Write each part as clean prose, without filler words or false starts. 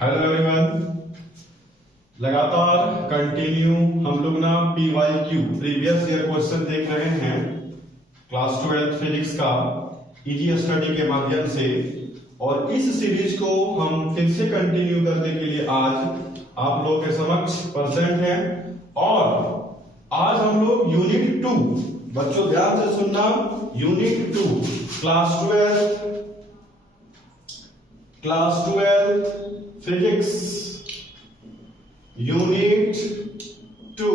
Hello everyone, लगातार continue हम लोग ना PYQ प्रीवियस ईयर क्वेश्चन देख रहे हैं क्लास 12 फिजिक्स का इजी स्टडी के माध्यम से। और इस सीरीज को हम फिर से कंटिन्यू करने के लिए आज आप लोगों के समक्ष प्रेजेंट हैं। और आज हम लोग यूनिट 2, बच्चों ध्यान से सुनना, unit 2 class 12 physics unit 2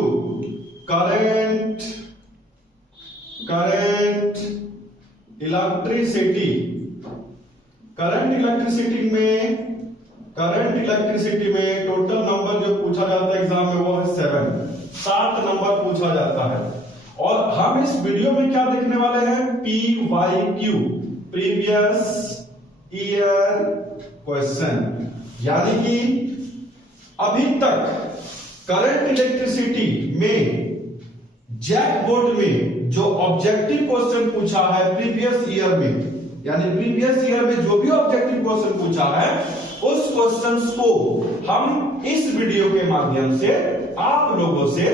current electricity में टोटल नंबर जो पूछा जाता है एग्जाम में वो है 7 नंबर पूछा जाता है। और हम इस वीडियो में क्या देखने वाले हैं, PYQ प्रीवियस ईयर क्वेश्चन, यानी कि अभी तक करंट इलेक्ट्रिसिटी में जैकबोर्ड में जो ऑब्जेक्टिव क्वेश्चन पूछा है प्रीवियस ईयर में, यानी प्रीवियस ईयर में जो भी ऑब्जेक्टिव क्वेश्चन पूछा है उस क्वेश्चंस को हम इस वीडियो के माध्यम से आप लोगों से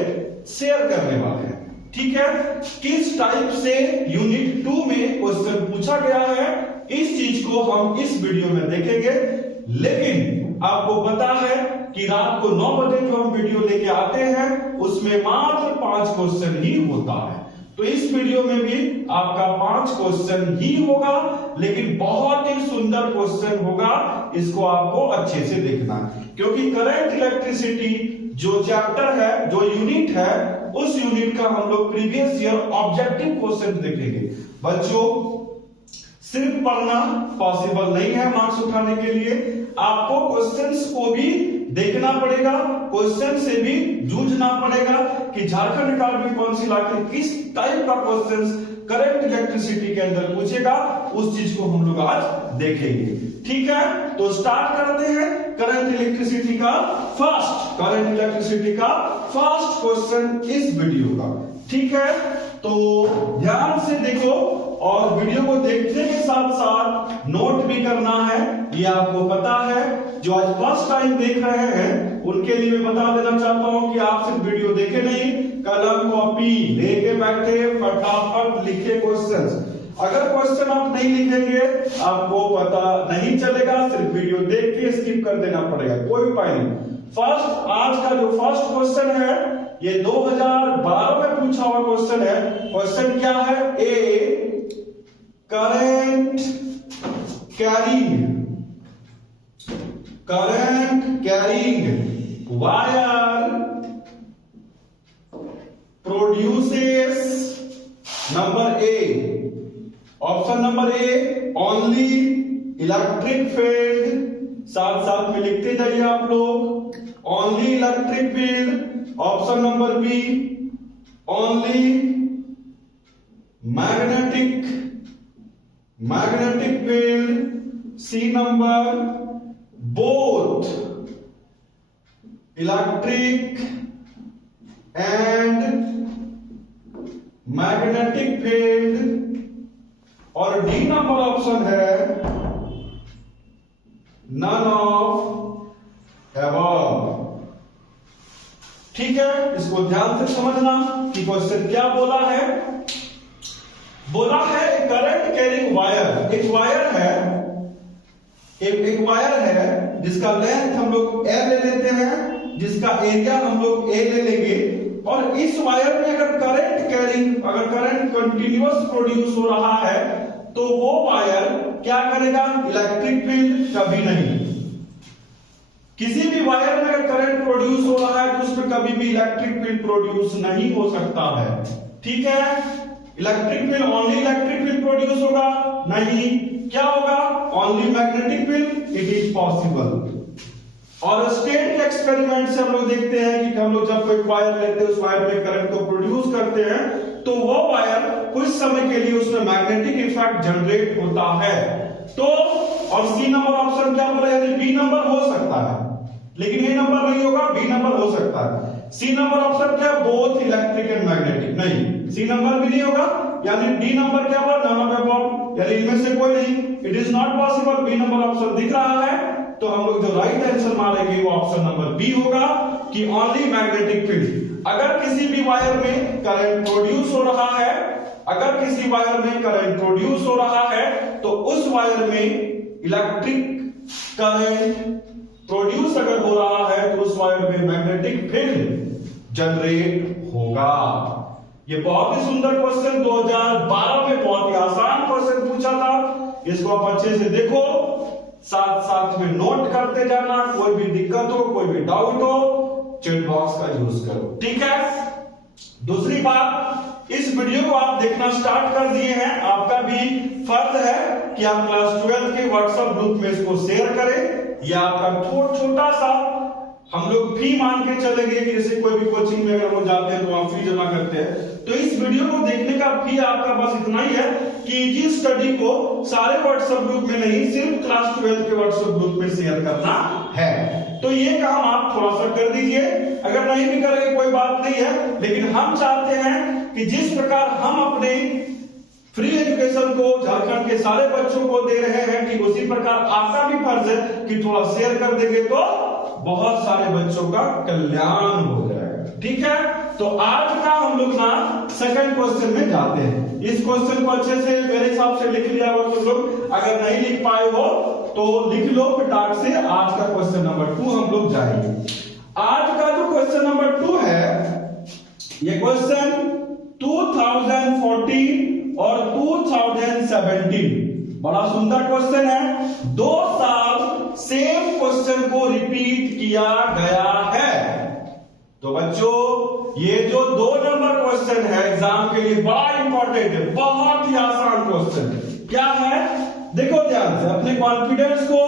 शेयर करने वाले हैं। ठीक है, किस टाइप से यूनिट 2 में क्वेश्चन पूछा गया है इस चीज को हम इस वीडियो में देखेंगे। लेकिन आपको पता है कि रात को 9 बजे जो हम वीडियो लेके आते हैं उसमें मात्र 5 क्वेश्चन ही होता है। तो इस वीडियो में भी आपका 5 क्वेश्चन ही होगा, लेकिन बहुत ही सुंदर क्वेश्चन होगा। इसको आपको अच्छे से देखना है, क्योंकि करंट इलेक्ट्रिसिटी जो चैप्टर है, जो यूनिट है, उस यूनिट का हम लोग प्रीवियस ईयर ऑब्जेक्टिव क्वेश्चन देखेंगे। बच्चों सिर्फ पढ़ना पॉसिबल नहीं है मार्क्स उठाने के लिए, आपको क्वेश्चंस को भी देखना पड़ेगा, क्वेश्चन से भी जूझना पड़ेगा कि झारखंड अकादमी काउंसिल आखिर किस टाइप का क्वेश्चंस करंट इलेक्ट्रिसिटी के अंदर पूछेगा, उस चीज को हम लोग आज देखेंगे। ठीक है, तो स्टार्ट करते हैं करंट इलेक्ट्रिसिटी का फर्स्ट क्वेश्चन इस वीडियो का। ठीक है, तो ध्यान से देखो और वीडियो को देखने के साथ साथ नोट भी करना है। ये आपको पता है, जो आज फर्स्ट टाइम देख रहे हैं उनके लिए मैं बता देना चाहता हूं कि आप सिर्फ वीडियो देखे नहीं, कलम कॉपी लेके बैठे, फटाफट लिखे क्वेश्चंस। अगर क्वेश्चन आप नहीं लिखेंगे आपको पता नहीं चलेगा, सिर्फ वीडियो देख के स्किप कर देना पड़ेगा, कोई उपाय नहीं। आज का जो फर्स्ट क्वेश्चन है ये 2012 में पूछा हुआ क्वेश्चन है। क्वेश्चन क्या है, a current carrying wire produces, number A, option number A only electric field, साथ साथ में लिखते जाइए आप लोग, only electric field. Option number B only magnetic field. C number both electric and magnetic field. और डी नंबर ऑप्शन है none of above. ठीक है, इसको ध्यान से समझना कि क्वेश्चन क्या बोला है। करंट कैरिंग वायर, एक वायर है जिसका लेंथ हम लोग L ले लेते हैं, जिसका एरिया हम लोग A ले लेंगे। और इस वायर में अगर करंट कंटिन्यूअस प्रोड्यूस हो रहा है तो वो वायर क्या करेगा, इलेक्ट्रिक फील्ड कभी नहीं। किसी भी वायर में अगर करंट प्रोड्यूस हो रहा है तो उसमें कभी भी इलेक्ट्रिक फील्ड प्रोड्यूस नहीं हो सकता है। ठीक है, ओनली इलेक्ट्रिक फील्ड प्रोड्यूस होगा नहीं, क्या होगा, only magnetic field, it is possible. और स्टेट के एक्सपेरिमेंट से हम लोग देखते हैं कि हम लोग जब कोई वायर लेते हैं उस वायर में करंट को प्रोड्यूस करते हैं तो वो वायर कुछ समय के लिए उसमें मैग्नेटिक इफेक्ट जनरेट होता है। तो और सी नंबर ऑप्शन क्या बोला, यानी बी नंबर हो सकता है, लेकिन ए नंबर नहीं होगा, बी नंबर हो सकता है। सी नंबर ऑप्शन क्या, बोथ इलेक्ट्रिक एंड मैग्नेटिक, नहीं, सी नंबर भी नहीं होगा, यानी डी नंबर क्या बोला, नन ऑफ अबव, यानी इनमें से कोई नहीं, it is not possible. B number option दिख रहा है तो हम लोग जो राइट आंसर मारेंगे वो ऑप्शन नंबर बी होगा कि ओनली मैग्नेटिक फील्ड। अगर किसी भी वायर में करंट प्रोड्यूस हो रहा है, अगर किसी वायर में करंट प्रोड्यूस हो रहा है तो उस वायर में इलेक्ट्रिक करंट प्रोड्यूस अगर हो रहा है तो उस वायर में मैग्नेटिक फील्ड जनरेट होगा। ये बहुत ही सुंदर क्वेश्चन 2012 में बहुत ही आसान क्वेश्चन पूछा था। इसको आप अच्छे से देखो, साथ साथ में नोट करते जाना। कोई भी दिक्कत हो, कोई भी डाउट हो, चैट बॉक्स का यूज करो, ठीक है। दूसरी बात, इस वीडियो को आप देखना स्टार्ट कर दिए हैं, आपका भी फर्ज है कि आप क्लास 12 के व्हाट्सएप ग्रुप में इसको शेयर करें। या आपका छोटा सा हम लोग फी मान के चलेंगे कि जैसे कोई भी कोचिंग में अगर वो जाते हैं तो आप फी जमा करते हैं, तो इस वीडियो को देखने का फी आपका बस इतना ही है कि इजी स्टडी को सारे व्हाट्सएप ग्रुप में नहीं, सिर्फ क्लास 12 के व्हाट्सएप ग्रुप में शेयर करना है। तो ये काम आप थोड़ा सा कर दीजिए। अगर नहीं भी करेंगे कोई बात नहीं है, लेकिन हम चाहते हैं कि जिस प्रकार हम अपने फ्री एजुकेशन को झारखंड के सारे बच्चों को दे रहे हैं, ठीक उसी प्रकार आपका भी फर्ज है कि थोड़ा शेयर कर देंगे तो बहुत सारे बच्चों का कल्याण हो जाएगा, ठीक है। तो आज का हम लोग ना सेकंड क्वेश्चन में जाते हैं। इस क्वेश्चन को अच्छे से मेरे हिसाब से लिख लिया हो तुम लोग, अगर नहीं लिख पाए हो तो लिख लो फटाक से। आज का क्वेश्चन नंबर 2 हम लोग जाएंगे। आज का जो क्वेश्चन नंबर 2 है, ये क्वेश्चन 2014 और 2017 बड़ा सुंदर क्वेश्चन है। 2 साल सेम क्वेश्चन को रिपीट किया गया है। तो बच्चों, ये जो 2 नंबर क्वेश्चन है एग्जाम के लिए बड़ा इंपॉर्टेंट है, बहुत ही आसान क्वेश्चन है। क्या है, देखो ध्यान से, अपने कॉन्फिडेंस को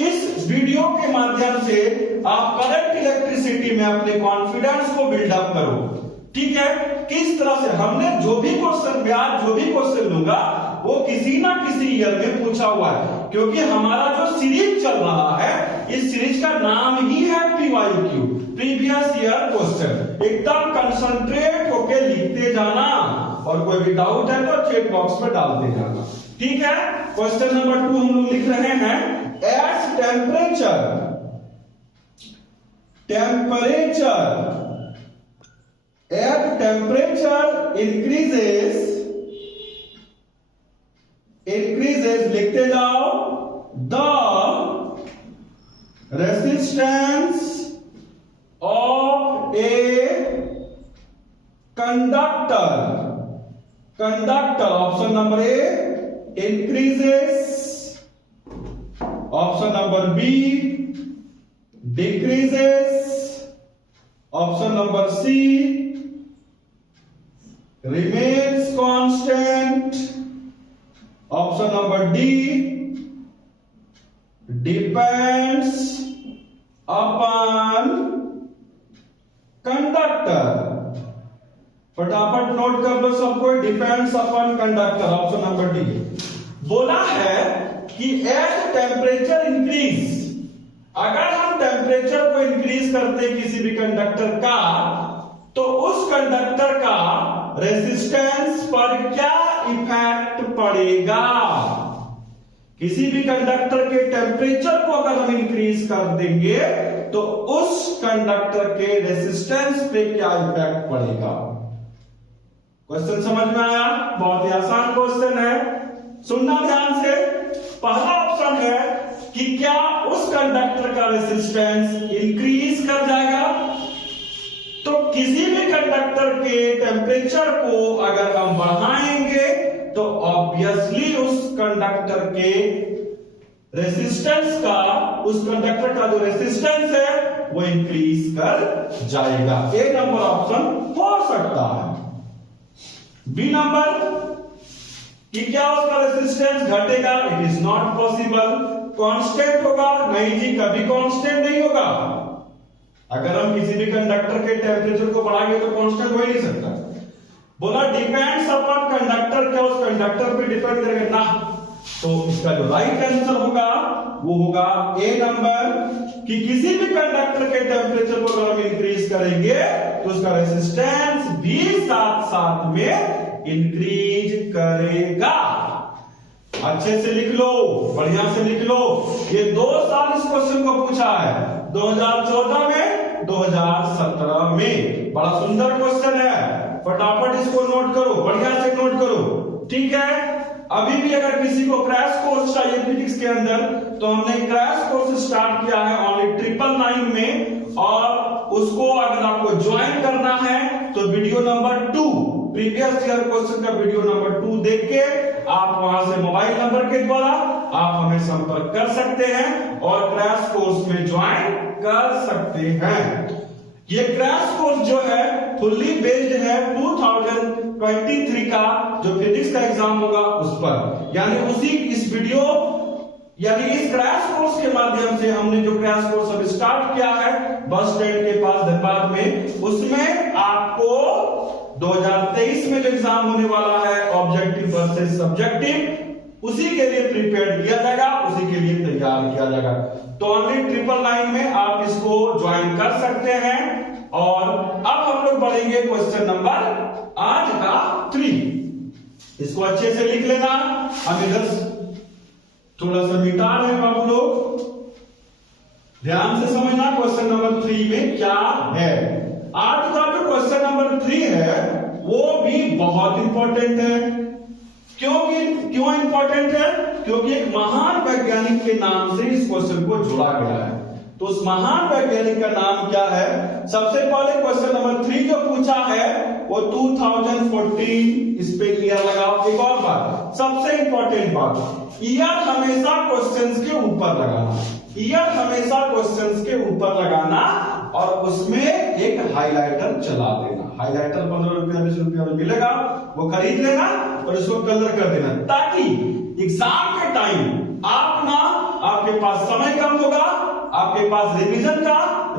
इस वीडियो के माध्यम से आप करंट इलेक्ट्रिसिटी में अपने कॉन्फिडेंस को बिल्डअप करो, ठीक है। किस तरह से हमने जो भी क्वेश्चन, आज जो भी क्वेश्चन लूंगा वो किसी ना किसी ईयर में पूछा हुआ है, क्योंकि हमारा जो सीरीज चल रहा है, इस सीरीज का नाम ही है PYQ, प्रीवियस ईयर क्वेश्चन। एकदम कंसंट्रेट होके लिखते जाना, और कोई भी डाउट है तो चैट बॉक्स में डालते जाना, ठीक है। क्वेश्चन नंबर 2 हम लोग लिख रहे हैं, एज टेम्परेचर increases लिखते जाओ, the resistance of a conductor option number A increases, option number B decreases, option number C remains constant, option number D depends upon conductor। फटाफट नोट कर लो सबको, depends upon conductor, option number D. बोला है कि as temperature increase, अगर हम temperature को increase करते किसी भी कंडक्टर का, तो उस कंडक्टर का रेजिस्टेंस पर क्या इफेक्ट पड़ेगा। किसी भी कंडक्टर के टेम्परेचर को अगर हम इंक्रीज कर देंगे तो उस कंडक्टर के रेजिस्टेंस पे क्या इफेक्ट पड़ेगा। क्वेश्चन समझ में आया? बहुत ही आसान क्वेश्चन है, सुनना ध्यान से। पहला ऑप्शन है कि क्या उस कंडक्टर का रेजिस्टेंस इंक्रीज कर जाएगा। तो किसी भी कंडक्टर के टेम्परेचर को अगर हम बढ़ाएंगे तो ऑब्वियसली उस कंडक्टर के रेजिस्टेंस का, उस कंडक्टर का जो रेजिस्टेंस है वो इंक्रीज कर जाएगा। ए नंबर ऑप्शन हो सकता है। बी नंबर कि क्या उसका रेजिस्टेंस घटेगा, it is not possible. Constant होगा, नहीं जी, कभी कांस्टेंट नहीं होगा। अगर हम किसी भी कंडक्टर के टेम्परेचर को बढ़ाएंगे तो कांस्टेंट हो ही नहीं सकता। बोला डिपेंड्स अपॉन कंडक्टर, क्या उस कंडक्टर पे डिपेंड करेगा ना। तो इसका जो राइट आंसर होगा वो होगा ए नंबर कि किसी भी कंडक्टर के टेम्परेचर को अगर हम इंक्रीज करेंगे तो उसका रेजिस्टेंस भी साथ साथ में इंक्रीज करेगा। अच्छे से लिख लो, बढ़िया से लिख लो। ये 2 साल इस क्वेश्चन को पूछा है, 2014 में, 2017 में। बड़ा सुंदर क्वेश्चन है, फटाफट इसको नोट करो, बढ़िया से नोट करो, ठीक है। अभी भी अगर किसी को क्रैश कोर्स चाहिए फिजिक्स के अंदर, तो हमने क्रैश कोर्स स्टार्ट किया है ओनली 999 में, और उसको अगर आपको ज्वाइन करना है तो video number 2, previous year question का वीडियो नंबर 2 देख के आप वहां से मोबाइल नंबर के द्वारा आप हमें संपर्क कर सकते हैं और क्रैश कोर्स में ज्वाइन कर सकते हैं। ये क्रैश कोर्स जो है फुल्ली बेस्ड है 2023 का जो फिजिक्स का एग्जाम होगा उस पर, यानी उसी इस वीडियो यानी इस क्रैश कोर्स के माध्यम से हमने जो क्रैश कोर्स अब स्टार्ट किया है बस स्टैंड के पास धनबाद में, उसमें आपको 2023 में जो एग्जाम होने वाला है ऑब्जेक्टिव वर्सेस सब्जेक्टिव, उसी के लिए प्रिपेयर किया जाएगा, उसी के लिए तैयार किया जाएगा। तो ओनली 999 में आप इसको ज्वाइन कर सकते हैं। और अब हम लोग बढ़ेंगे क्वेश्चन नंबर आज का 3। इसको अच्छे से लिख लेना, हम इधर थोड़ा सा मिटा रहे हैं आप लोग, ध्यान से समझना क्वेश्चन नंबर 3 में क्या है। आज का जो क्वेश्चन नंबर 3 है वो भी बहुत इंपॉर्टेंट है। क्यों इंपॉर्टेंट है? क्योंकि एक महान वैज्ञानिक के नाम से इस क्वेश्चन को जोड़ा गया है। तो उस महान वैज्ञानिक का नाम क्या है? सबसे पहले क्वेश्चन नंबर 3 जो पूछा है वो 2014, इस पे ईयर लगाओ। एक और बात, सबसे इंपॉर्टेंट बात, ईयर हमेशा क्वेश्चंस के ऊपर लगाना, ईयर हमेशा क्वेश्चंस के ऊपर लगाना, और उसमें एक हाइलाइटर चला देना। हाइलाइटर 15 रुपया 20 रुपया में मिलेगा, वो खरीद लेना और उसको कलर कर देना, ताकि एग्जाम के टाइम आपके पास समय कम होगा, आपके पास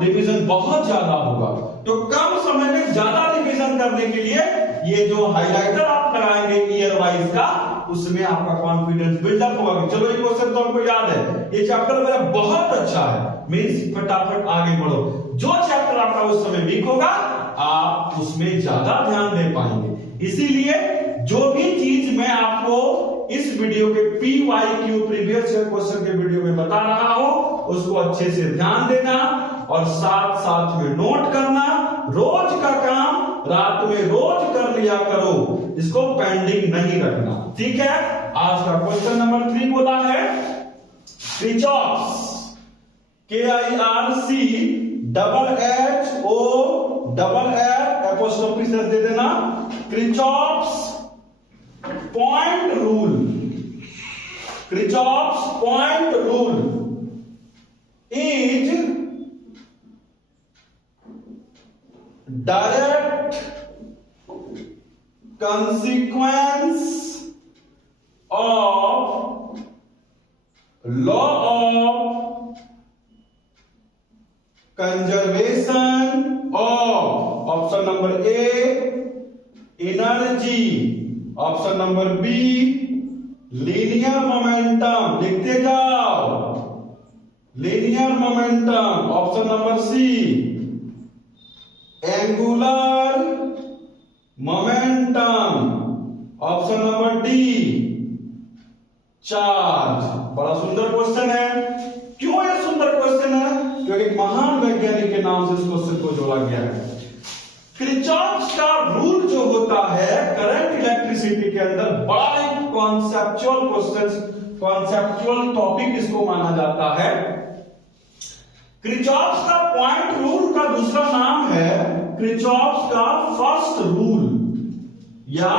रिवीजन बहुत ज्यादा होगा। तो कम समय में ज्यादा रिवीजन करने के लिए ये जो हाइलाइटर आप लगाएंगे ईयर वाइज का, उसमें आपका कॉन्फिडेंस बिल्डअप होगा। चलो ये क्वेश्चन तो हमको याद है, ये चैप्टर मेरा बहुत अच्छा है, मींस फटाफट आगे बढ़ो। जो चैप्टर आपका उस समय वीक होगा आप उसमें ज्यादा ध्यान दे पाएंगे। इसीलिए जो भी चीज मैं आपको इस वीडियो के PYQ प्रीवियस ईयर क्वेश्चन के वीडियो में बता रहा हूं, उसको अच्छे से ध्यान देना और साथ साथ में नोट करना। रोज का काम रात में रोज कर लिया करो, इसको पेंडिंग नहीं रखना, ठीक है। आज का क्वेश्चन नंबर 3 बोला है क्रिचॉफ्स, KIRCHHOFF दे देना, Kirchhoff's point rule. Kirchhoff's point rule is direct consequence of law of conservation of option number A energy, option number B linear momentum, लिखते जाओ linear momentum, option number C angular momentum, option number D charge. बड़ा सुंदर question है। क्यों ये सुंदर question है? क्योंकि महान वैज्ञानिक के नाम से इस क्वेश्चन को जोड़ा गया है। क्रिचॉफ्स का रूल जो होता है करंट इलेक्ट्रिसिटी के अंदर, बड़ा एक कॉन्सेप्चुअल क्वेश्चन, कॉन्सेप्चुअल टॉपिक इसको माना जाता है। क्रिचॉफ्स का पॉइंट रूल का दूसरा नाम है क्रिचॉफ्स का फर्स्ट रूल या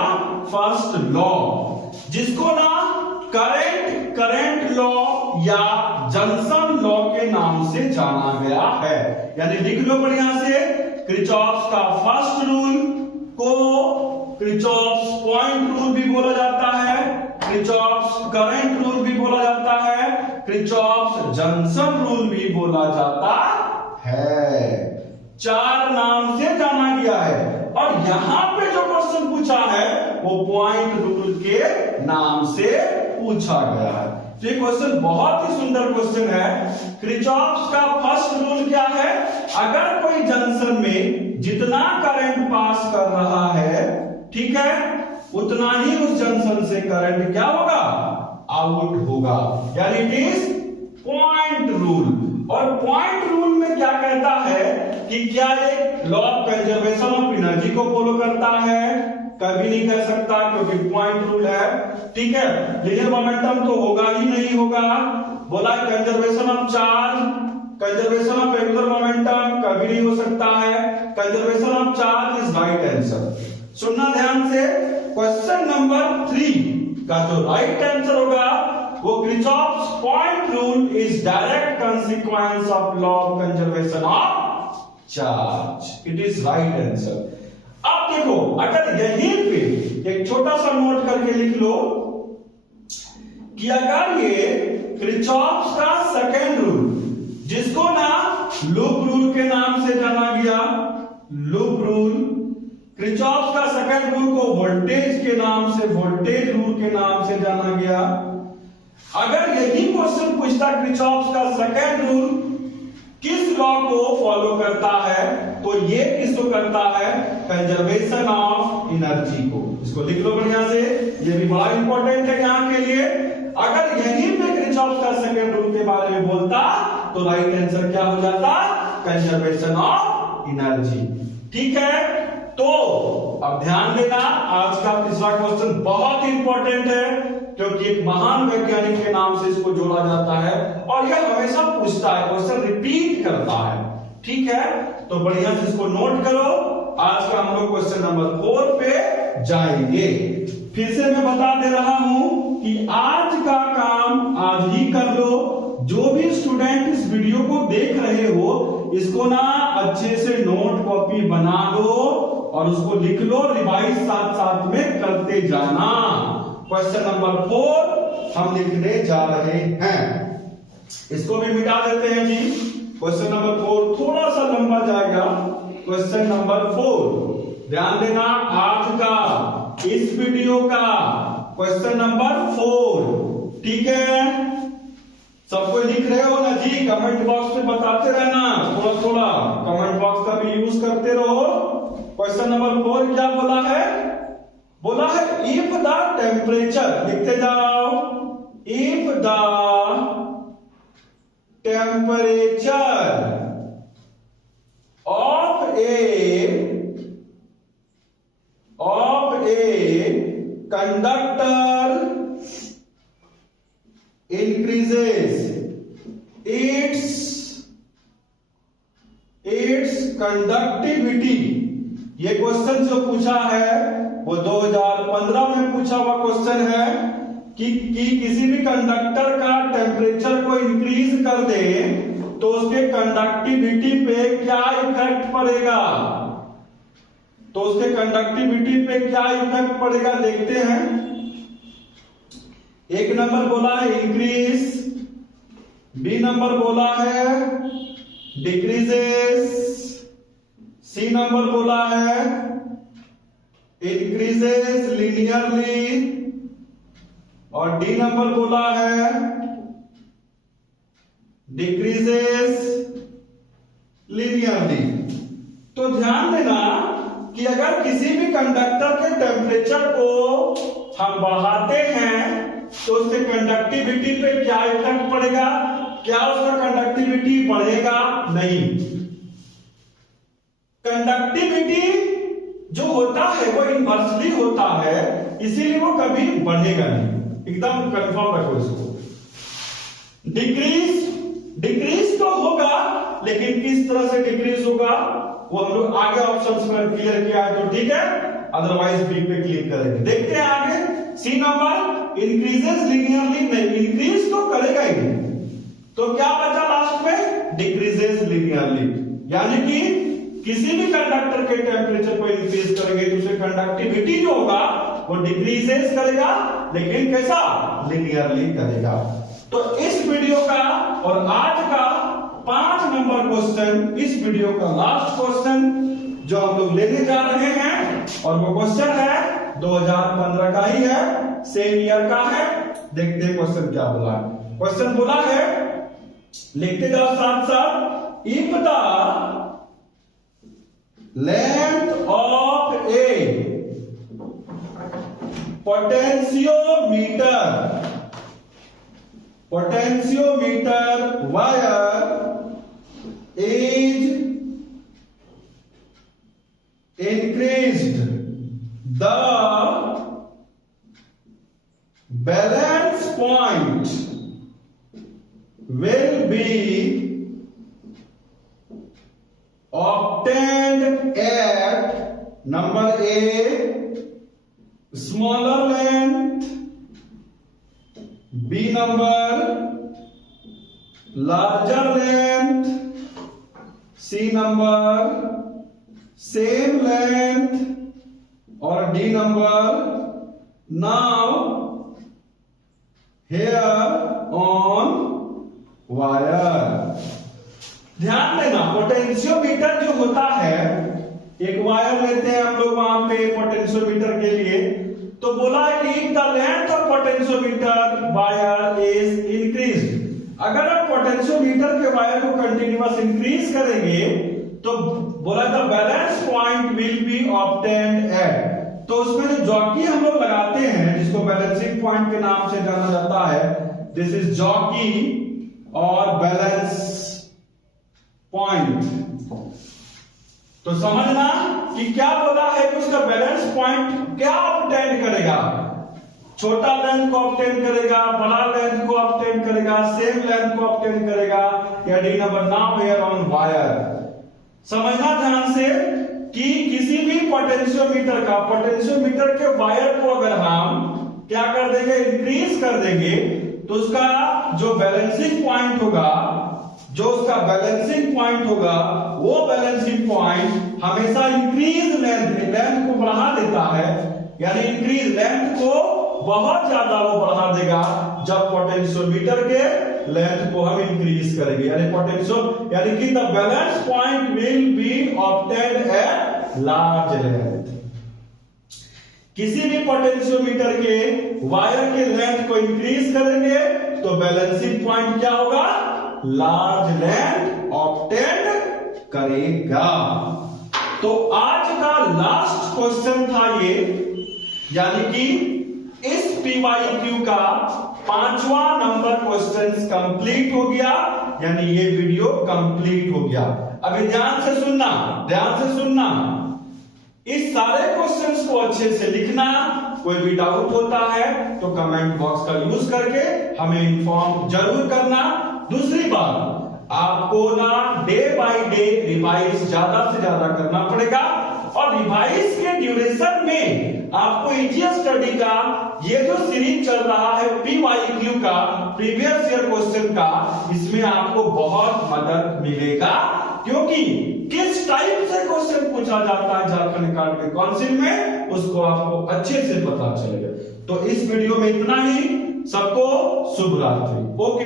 फर्स्ट लॉ, जिसको ना करंट लॉ या जंक्शन लॉ के नाम से जाना गया है। यानी लिख लो बढ़िया से, क्रिचॉफ्स का फर्स्ट रूल को क्रिचॉफ्स पॉइंट रूल भी बोला जाता है, क्रिचॉफ्स करंट रूल भी बोला जाता है, क्रिचॉफ्स जंक्शन रूल भी बोला जाता है। 4 नाम से जाना गया है। और यहां पे जो क्वेश्चन पूछा है वो पॉइंट रूल के नाम से पूछा गया है। तो ये क्वेश्चन बहुत ही सुंदर क्वेश्चन है। क्रिचॉफ्स का फर्स्ट रूल क्या है? अगर कोई जंक्शन में जितना करंट पास कर रहा है, ठीक है, उतना ही उस जंक्शन से करंट क्या होगा? आउट होगा, यानी इट इज पॉइंट रूल। और पॉइंट रूल में क्या कहता है कि क्या एक law of conservation of energy को फॉलो करता है? कभी नहीं कर सकता, क्योंकि पॉइंट रूल है। ठीक है, लीनियर मोमेंटम तो होगा ही नहीं होगा। बोला conservation of charge, conservation of angular momentum कभी नहीं हो सकता है। Conservation of charge is right answer. सुनना ध्यान से, क्वेश्चन नंबर 3 का जो राइट आंसर होगा वो Kirchhoff's point rule is direct consequence of law of conservation of charge. It is right answer. अब देखो, अगर यहीं पे एक छोटा सा नोट करके लिख लो कि अगर ये किरचॉफ्स का सेकंड रूल, जिसको ना लूप रूल के नाम से जाना गया, लूप रूल, किरचॉफ्स का सेकंड रूल को वोल्टेज के नाम से, वोल्टेज रूल के नाम से जाना गया। अगर यही क्वेश्चन पूछता किरचॉफ्स का सेकंड रूल किस लॉ को फॉलो करता है, तो ये किसको करता है? कंजर्वेशन ऑफ एनर्जी को। इसको लिख लो बढ़िया से, ये भी बड़ा इंपॉर्टेंट है यहां के लिए। अगर यही पे किरचॉफ्स का सेकंड रूल के बारे में बोलता तो राइट आंसर क्या हो जाता? Conservation of energy. ठीक है, तो अब ध्यान देना, आज का तीसरा क्वेश्चन बहुत इंपॉर्टेंट है, क्योंकि एक महान वैज्ञानिक के नाम से इसको जोड़ा जाता है और यह हमेशा पूछता है, क्वेश्चन रिपीट करता है। ठीक है, तो बढ़िया से इसको नोट करो। आज का हम लोग क्वेश्चन नंबर 4 पे जाएंगे। फिर से मैं बता दे रहा हूं कि आज का काम आज ही कर लो। जो भी स्टूडेंट इस वीडियो को देख रहे हो, इसको ना अच्छे से नोट कॉपी बना लो और उसको लिख लो, रिवाइज साथ साथ में करते जाना। क्वेश्चन नंबर 4 हम लिखने जा रहे हैं, इसको भी मिटा देते हैं जी। क्वेश्चन नंबर 4 थोड़ा सा लंबा जाएगा। क्वेश्चन नंबर 4 ध्यान देना, आज का इस वीडियो का क्वेश्चन नंबर 4। ठीक है, सबको लिख रहे हो ना जी? कमेंट बॉक्स में बताते रहना, थोड़ा थोड़ा कमेंट बॉक्स का भी यूज करते रहो। क्वेश्चन नंबर 4 क्या बोला है? बोला है इफ द टेम्परेचर, लिखते जाओ, if the temperature of a conductor increases its conductivity। ये क्वेश्चन जो पूछा है वो 2015 में पूछा हुआ क्वेश्चन है कि किसी भी कंडक्टर का टेम्परेचर को इंक्रीज कर दे तो उसके कंडक्टिविटी पे क्या इफेक्ट पड़ेगा, तो उसके कंडक्टिविटी पे क्या इफेक्ट पड़ेगा देखते हैं। एक नंबर बोला है इंक्रीज, बी नंबर बोला है डिक्रीजेस, सी नंबर बोला है इंक्रीजेस लीनियरली और डी नंबर बोला है डिक्रीजेस लीनियरली। तो ध्यान देना कि अगर किसी भी कंडक्टर के टेम्परेचर को हम बढ़ाते हैं तो उसके कंडक्टिविटी पे क्या इफेक्ट पड़ेगा? क्या उसका कंडक्टिविटी बढ़ेगा? नहीं। कंडक्टिविटी जो होता है वो इनवर्सली होता है, इसीलिए वो कभी बढ़ेगा नहीं। एकदम कंफर्म रखो इसको। डिक्रीज तो होगा, लेकिन किस तरह से डिक्रीज होगा वो हम लोग आगे ऑप्शंस में क्लियर किया है, तो ठीक है, अदरवाइज बी पे क्लिक करेंगे। देखते हैं आगे। सी नंबर इंक्रीजेस लीनियरली, नहीं, इंक्रीज तो करेगा ही नहीं, तो क्या बचा लास्ट में? Decreases linearly. यानी कि किसी भी कंडक्टर के टेम्परेचर को इंक्रीज करेंगे तो उसकी कंडक्टिविटी जो होगा वो डिक्रीजेस करेगा, लेकिन कैसा? लीनियरली करेगा। तो इस वीडियो का और आज का 5 नंबर क्वेश्चन, इस वीडियो का लास्ट क्वेश्चन जो हम लोग लेने जा रहे हैं, और वो क्वेश्चन है 2015 का ही है, सेम ईयर का है। देखते हैं क्वेश्चन क्या बोला है। क्वेश्चन बोला है, लिखते जाओ साथ साथ, if the length of A potentiometer potentiometer wire is increased, the balance point will be obtained at number A, smaller length, B number, larger length, C number, same length, or D number. Now here on wire, ध्यान देना potentiometer जो होता है, एक wire लेते हैं हम लोग वहां पे पोटेंशियोमीटर के लिए, तो बोला कि the length of potentiometer wire is increased. अगर आप पोटेंशियोमीटर के वायर को कंटिन्यूअस इंक्रीज करेंगे तो बोला the balance point will be obtained at, तो उसमें जो जॉकी हम लोग लगाते हैं जिसको बैलेंसिंग पॉइंट के नाम से जाना जाता है, दिस इज जॉकी और बैलेंस पॉइंट। तो समझना कि क्या बोला है कि उसका बैलेंस पॉइंट क्या ऑब्टेन करेगा, छोटा लेंथ को ऑब्टेन करेगा, बड़ा लेंथ को ऑब्टेन करेगा, सेम लेंथ को ऑब्टेन करेगा, या D number. Now here on wire, समझना ध्यान से कि किसी भी पोटेंशियोमीटर के वायर को अगर हम क्या कर देंगे, इंक्रीज कर देंगे, तो उसका जो बैलेंसिंग पॉइंट होगा, वो बैलेंसिंग पॉइंट हमेशा इंक्रीज लेंथ को बढ़ा देता है, यानी इंक्रीज लेंथ को बहुत ज्यादा वो बढ़ा देगा जब पोटेंशियोमीटर के लेंथ को हम इंक्रीज करेंगे, यानी कि the balance point will be obtained at large length. किसी भी पोटेंशियोमीटर के वायर के लेंथ को इंक्रीज करेंगे तो बैलेंसिंग पॉइंट क्या होगा, लार्ज लेंथ ऑब्टेन्ड करेगा। तो आज का लास्ट क्वेश्चन था ये, यानी कि इस PYQ का 5वां नंबर क्वेश्चन कंप्लीट हो गया, यानी ये वीडियो कंप्लीट हो गया। अभी ध्यान से सुनना, इस सारे क्वेश्चंस को अच्छे से लिखना। कोई भी डाउट होता है तो कमेंट बॉक्स का यूज करके हमें इन्फॉर्म जरूर करना। दूसरी बात, आपको ना डे बाय डे रिवाइज ज्यादा से ज्यादा करना पड़ेगा, और रिवाइज के ड्यूरेशन में आपको इजीएस्ट स्टडी का ये जो सीरीज चल रहा है PYQ का, प्रीवियस ईयर क्वेश्चन का, इसमें आपको बहुत मदद मिलेगा, क्योंकि किस टाइप से क्वेश्चन पूछा जाता है झारखंड एकेडमिक काउंसिल में, उसको आपको अच्छे से पता चलेगा। तो इस वीडियो में इतना ही। सबको शुभ रात्रि। ओके।